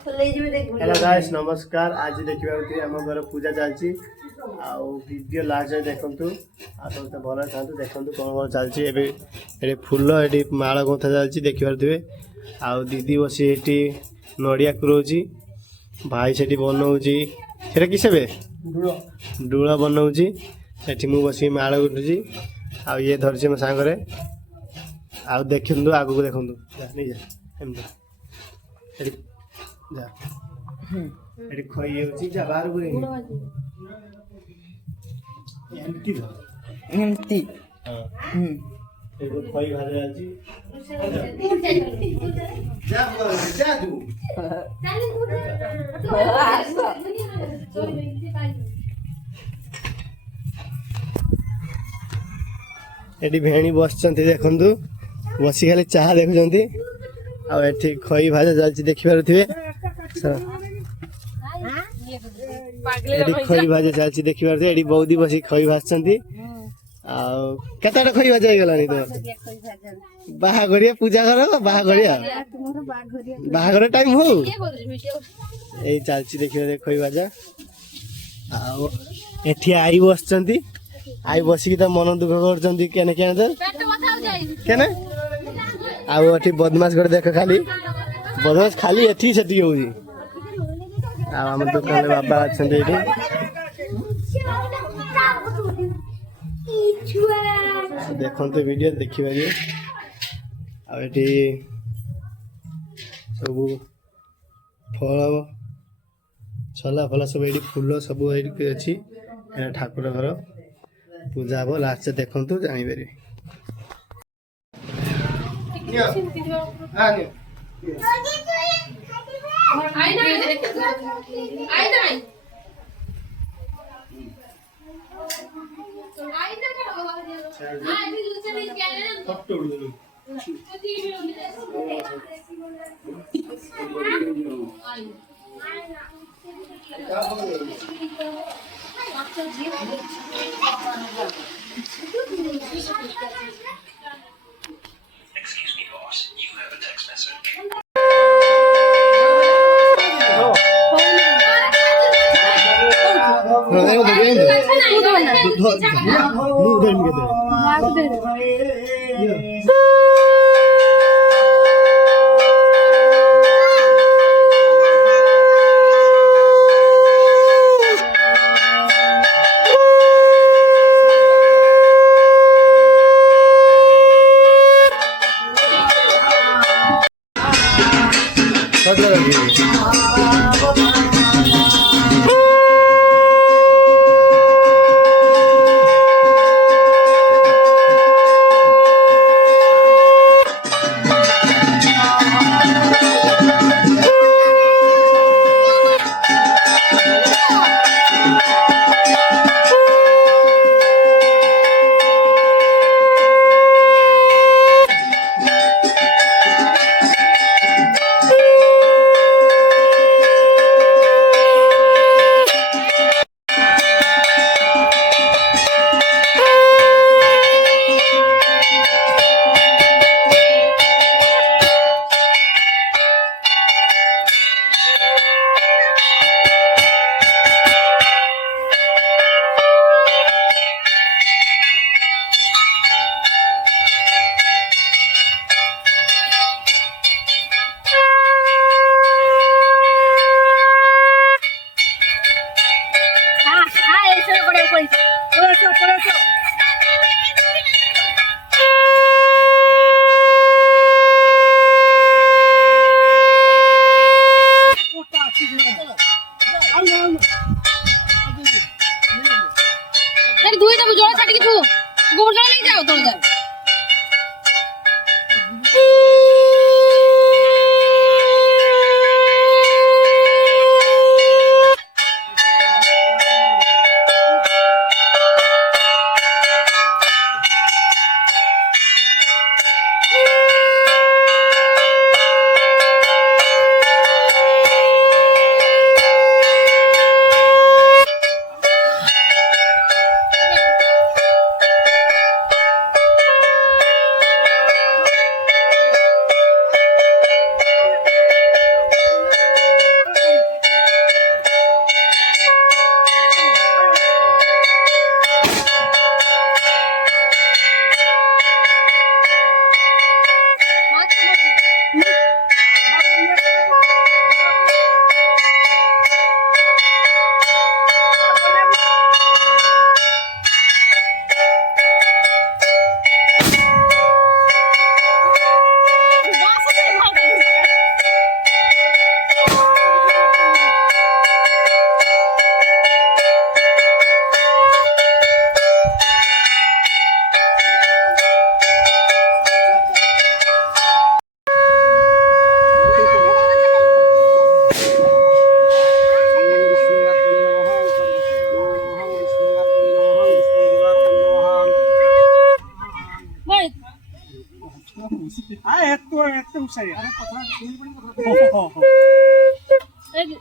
Hello guys नमस्कार। आज देखिए आम घर पूजा चलती वीडियो लास्ट देखु समस्त भल था देखु कौन कौन चलती ये फूल ये माला गुंथा चलती देखिपे आउ दीदी बसी ये नड़िया कुरौची भाई से बनाऊँगी से किस डूल बनाऊँगी से मुझे बस माला गुंथुची आ ये धरसी मो सांगे आउ देखु आग को देखु जा एडी खई होची जा बाहर को एमटी हां एगो खई भाज जाची जा तू एडी भेणी बसचंती देखंतु बसी खाली चाहा देखुचंती आ एठी खई भाज जाची देखि पारुथिबे खई भाजे चलती देखी पारे बौदी बस खई भाजती केत खई भाज गलानी तुम बाहाघरिया पूजा कर बाहाघर टाइम हो यही चलती देखिए खई भाजा एठी आई बस आई बसिकी तो मन दुख कर आठी बदमाश कर देख खाली बदमाश खाली एठी से होगी आम दुकान बाबा अच्छा देखते वीडियो देखिए आठी सब फल छला फल सब ये फूल सब ये अच्छी ठाकुर घर पूजा हम लास्ट देखु जापर Excuse me, boss. You have a text message.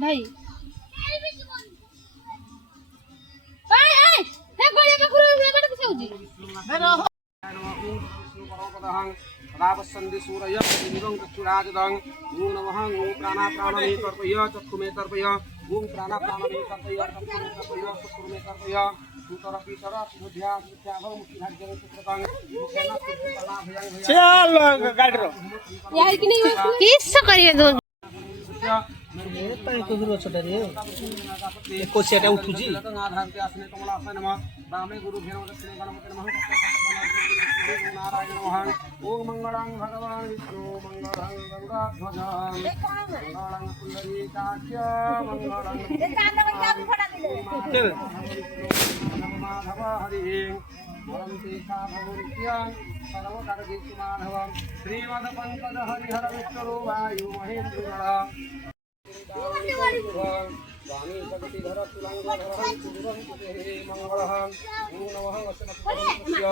भाई हे गोळ्या का करू हे बडा कसे होती रावसंधि सूरय निरं चक्षुराजदं ओम नमः ओम प्राणा प्राणमे तर्पय चक्षुमे तर्पय ओम प्राणा प्राणमे तर्पय चक्षुमे तर्पय चक्षुमे तर्पय सूतर पीतर सुध्या सुध्याभव मुक्ति भाग्यं चित्रकं मुखेन सुप्रणा भयं चल गाडरो यार कि नहीं किस करिए दो कोसियाटा उठुजी आधारते आसने कमलासने नमः वामे गुरु भेनो दक्षिणे गणपति नमः नारायण नमः ओम मंगलं भगवान विष्णु मंगलं गरुडाध्वज मंगलं पुंडरीकाक्ष मंगलं माधव हरि वरंते भगवत्यां सर्वकर्गेषु माधवं श्रीमद्पङ्कज हरिहर विष्णु वायु महेन्द्र स्वामी जगतिधर तुलंगधर सुरं कुटे मंगलः ओम नमः वसनपुरस्य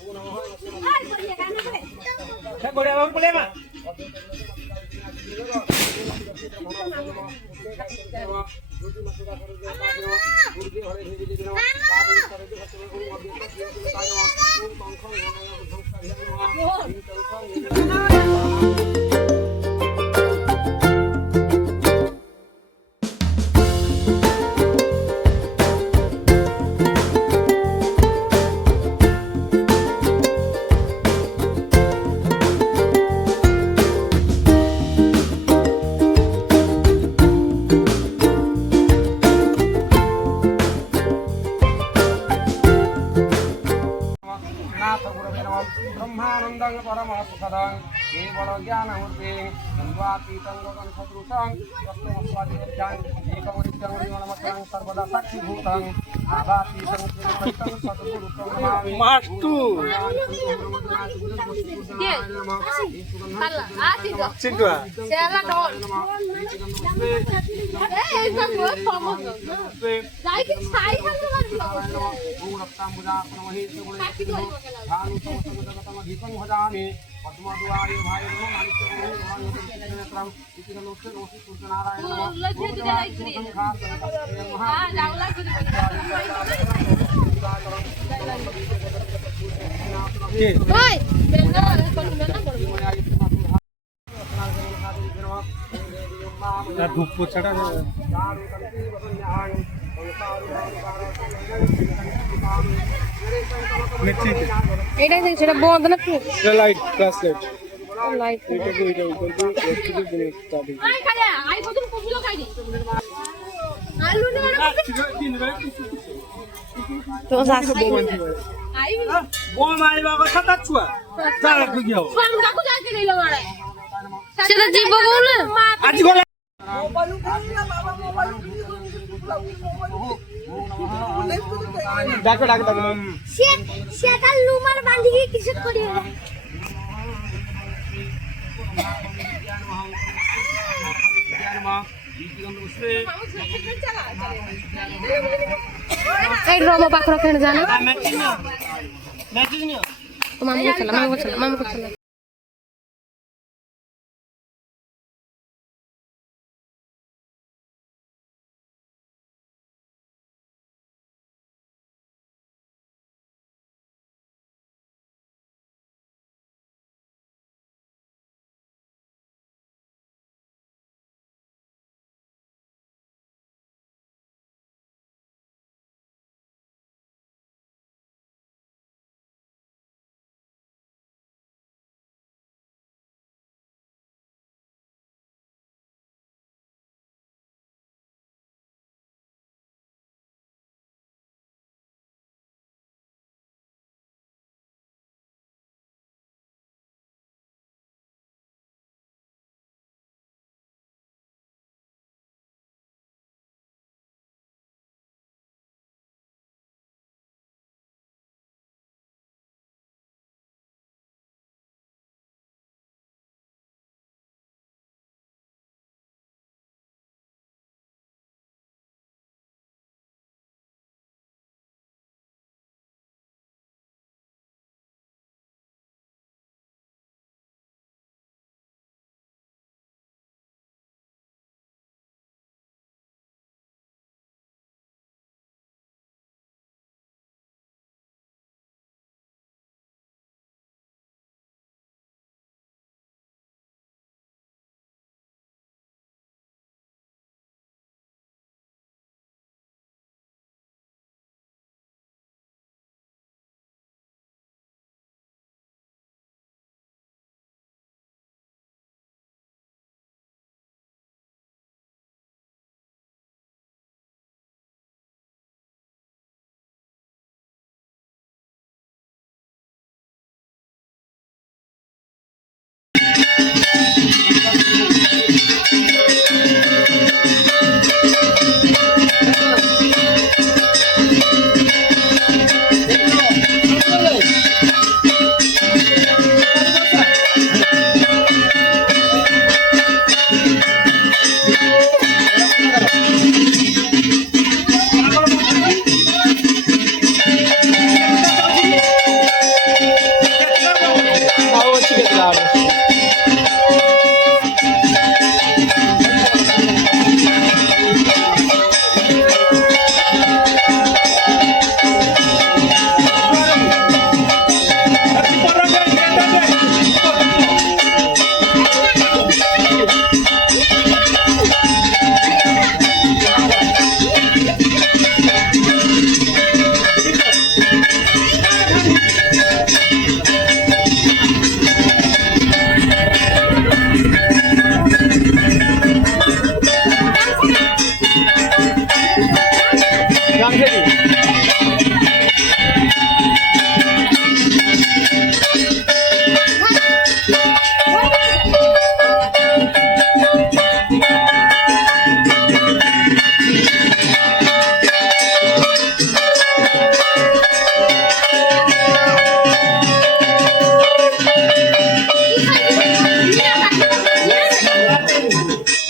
ओम नमः हे गोड्या बाबू बोले मा ब्रह्मानंदं परमसुखदं केवल ज्ञानमूर्तिं द्वन्द्वातीतं गगन सदृशं तत्त्वमस्वादित्यां एकमनित्यं निर्मलमचं सर्वदा साक्षीभूतं आभातीतं श्रीमन्तं सद्गुरुतं नमामि मास्टू चिंटुआ सेला डॉल ए सब बहुत famoso जाई कि साई खाने वाली ओम रक्ताम्बुजासनं महेशगुणे भानु समस्तगतमधिकं भजामि पद्मद्वारे भाय नमः माणिक्यगुणे महायोगेश्वरं इति नमस्ते नमस्ते सूर्यनारायण नमः हां जाऊला ओए बेलना कोन बेलना ना धूप पोछड़ा এইটা দেখছ এটা বন্ধ না কি লাইট ক্লাস লাইট লাইট এটা কো এটা উপর দিয়ে একটু দিনে স্টার্ট আই খালে আই কত কুছিলো খাই দি আলু না তো যাস আই ও মারিবা কথা তা ছুয়া যা রাখু গিও ফান কাকু যাইতে লইলো মারে সেটা জীব বল আজি গলা ডাকো ডাকো ডাকো সেটা লুমার বাঁধিয়ে কিছু করি এই রোবো পাখরা কেন জানো তো মামু চলা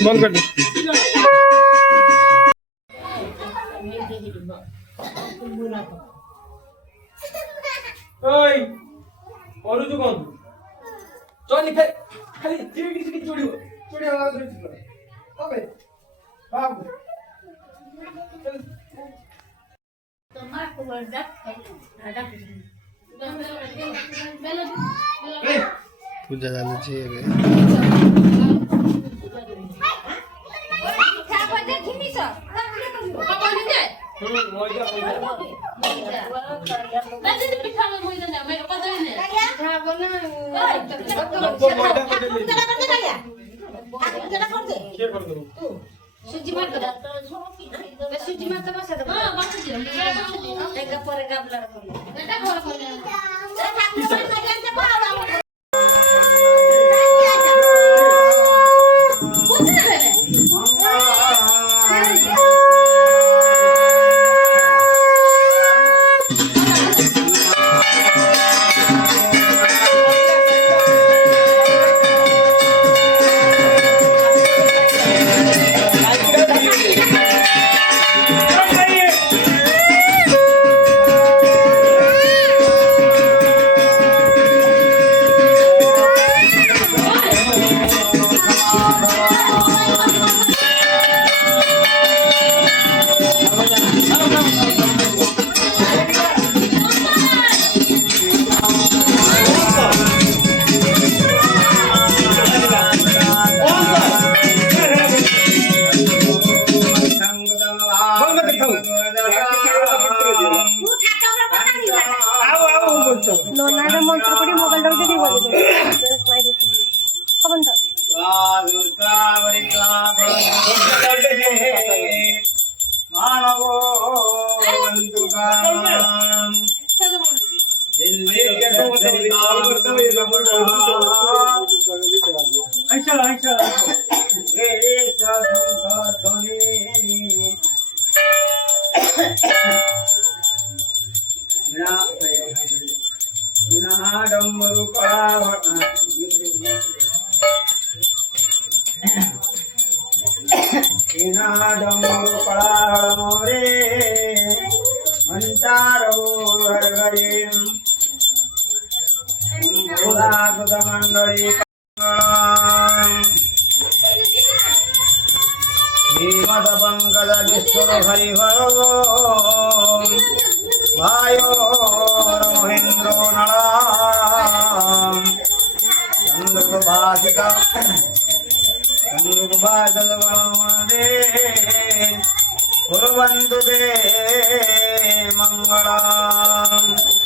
बंद कर दे ओय करू कोण चल फे खाली चिड़ी चोड़ी वाला धरि ओके बाबू पूजा ଚାଲିଛି ଏବେ सुजी मार कर सुजी मार तो बसा दो हां बसा दो एक पर गाबला बेटा घर कोने ठाकुर कल्याण से भाव पूछ ना लोनार मंत्र पढ़ी मोबाइल टा के बोले कबन तो मानवो बंधुगान मोरे अंतारो हरगरीम मंडली भीमद पंकज विष्णु हरिहरो वायो महेंद्रो नलाम चंद्रभाषिका चंद्रभाषदे कुर्वन्तु ते मंगलम्।